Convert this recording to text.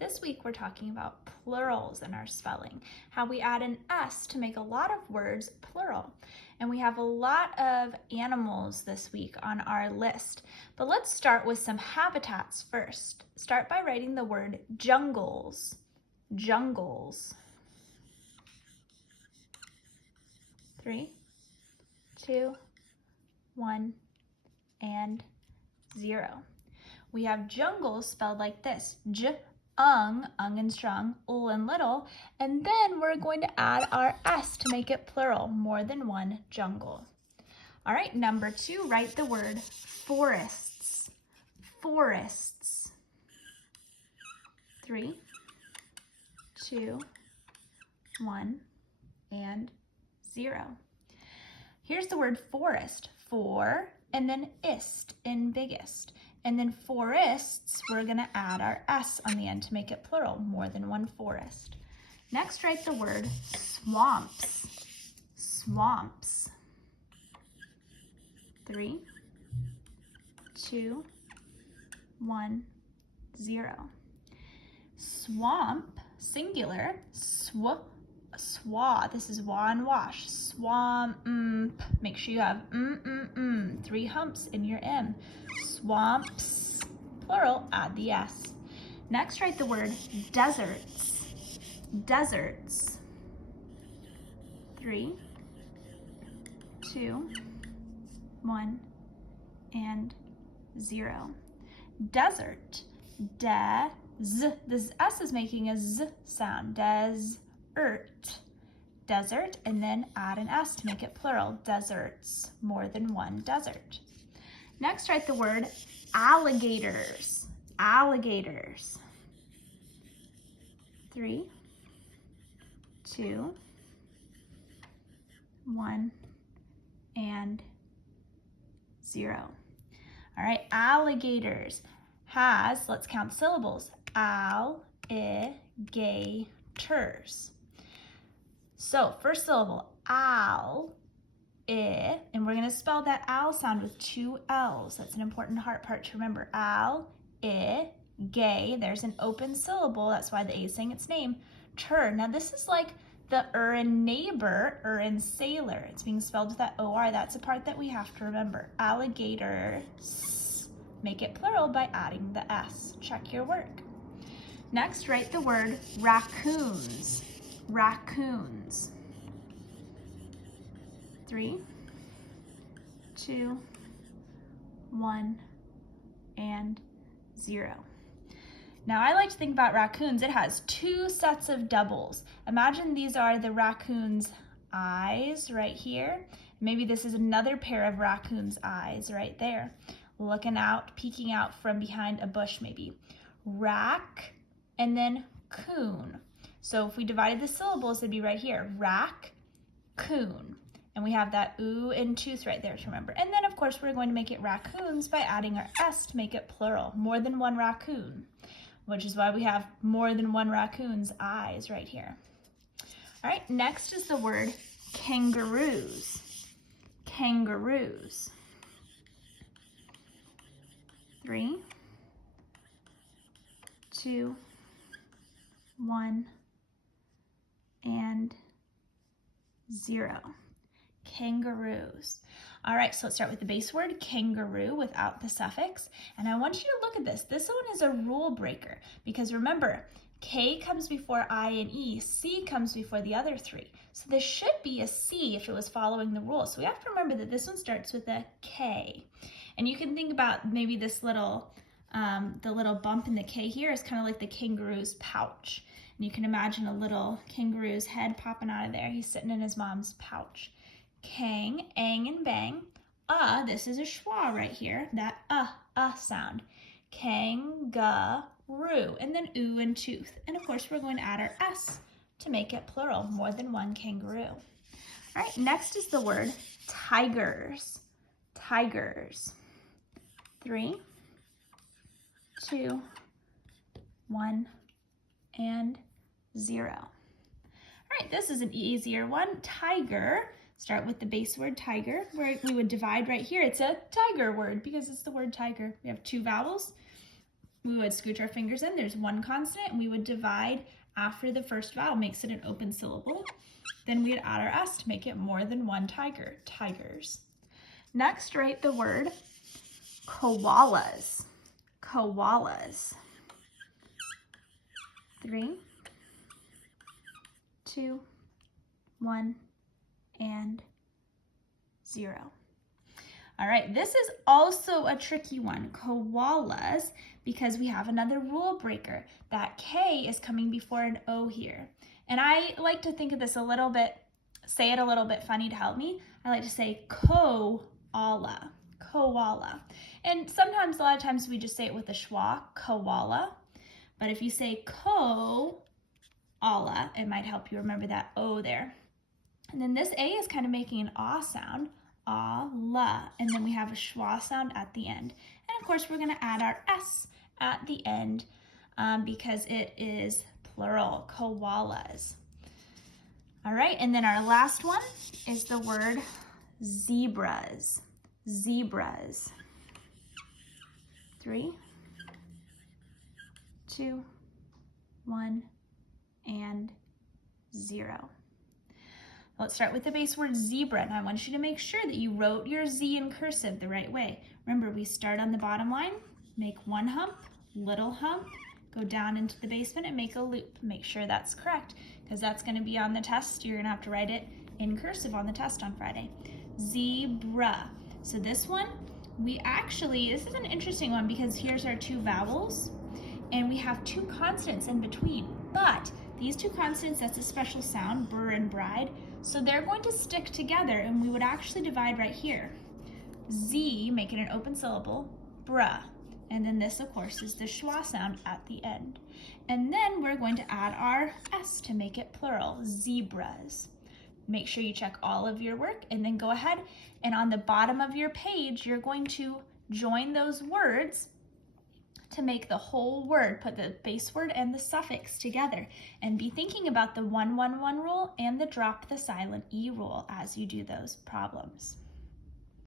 This week we're talking about plurals in our spelling, how we add an S to make a lot of words plural. And we have a lot of animals this week on our list. But let's start with some habitats first. Start by writing the word jungles. Jungles. 3, 2, 1, and 0. We have jungles spelled like this, ung and strong, and little, and then we're going to add our S to make it plural, more than one jungle. All right, number 2, write the word forests. Forests. 3, 2, 1, and 0. Here's the word forest, for, and then ist in biggest. And then forests, we're gonna add our S on the end to make it plural, more than one forest. Next, write the word swamps. Swamps. 3, 2, 1, 0. Swamp, singular, swa, this is wa and wash, swamp, make sure you have 3 humps in your M. Swamps, plural, add the S. Next, write the word deserts. Deserts. 3, 2, 1, and 0. Desert. This S is making a Z sound. Desert. Desert, and then add an S to make it plural. Deserts. More than one desert. Next, write the word alligators. Alligators. 3, 2, 1, and 0. All right, alligators has, let's count syllables, al-i-ga-ters. So first syllable, al, and we're gonna spell that al sound with 2 L's. That's an important heart part to remember. Al, gay, there's an open syllable, that's why the A is saying its name. Ter, now this is like the in neighbor, in sailor. It's being spelled with that O-R, that's a part that we have to remember. Alligator, make it plural by adding the S. Check your work. Next, write the word raccoons. Raccoons. 3, 2, 1, and 0. Now I like to think about raccoons. It has 2 sets of doubles. Imagine these are the raccoon's eyes right here. Maybe this is another pair of raccoon's eyes right there, looking out, peeking out from behind a bush maybe. Rack, and then coon. So if we divided the syllables, it'd be right here, rack, coon. And we have that oo and tooth right there to remember. And then of course we're going to make it raccoons by adding our S to make it plural, more than one raccoon, which is why we have more than one raccoon's eyes right here. All right, next is the word kangaroos. Kangaroos. 3, 2, 1, and 0. Kangaroos. All right, so let's start with the base word, kangaroo, without the suffix. And I want you to look at this. This one is a rule breaker because remember, K comes before I and E, C comes before the other 3. So this should be a C if it was following the rule. So we have to remember that this one starts with a K. And you can think about maybe this little, the little bump in the K here is kind of like the kangaroo's pouch. And you can imagine a little kangaroo's head popping out of there. He's sitting in his mom's pouch. Kang, ang, and bang. This is a schwa right here, that sound. Kangaroo, and then oo and tooth. And of course, we're going to add our S to make it plural, more than one kangaroo. All right, next is the word tigers. Tigers. 3, 2, 1, and 0. All right, this is an easier one. Tiger. Start with the base word tiger, where we would divide right here. It's a tiger word because it's the word tiger. We have 2 vowels. we would scooch our fingers in. There's one consonant, and we would divide after the first vowel, makes it an open syllable. Then we'd add our S to make it more than one tiger, tigers. Next, write the word koalas, koalas. 3, 2, 1, and 0. All right, this is also a tricky one, koalas, because we have another rule breaker. That K is coming before an O here. And I like to think of this a little bit, say it a little bit funny to help me. I like to say koala, koala. And sometimes, a lot of times we just say it with a schwa, koala. But if you say ko-ala, it might help you remember that O there. And then this A is kind of making an ah sound, ah-la, and then we have a schwa sound at the end. And of course, we're gonna add our S at the end because it is plural, koalas. All right, and then our last one is the word zebras, zebras. 3, 2, 1, and 0. Let's start with the base word zebra, and I want you to make sure that you wrote your Z in cursive the right way. Remember, we start on the bottom line, make one hump, little hump, go down into the basement and make a loop. Make sure that's correct, because that's going to be on the test. You're going to have to write it in cursive on the test on Friday. Zebra. So this one, this is an interesting one because here's our 2 vowels, and we have 2 consonants in between, but these 2 consonants, that's a special sound, burr and bride, so they're going to stick together, and we would actually divide right here. Z, make it an open syllable, bruh, and then this, of course, is the schwa sound at the end. And then we're going to add our S to make it plural, zebras. Make sure you check all of your work, and then go ahead, and on the bottom of your page, you're going to join those words to make the whole word, put the base word and the suffix together, and be thinking about the 1-1-1 rule and the drop the silent E rule as you do those problems.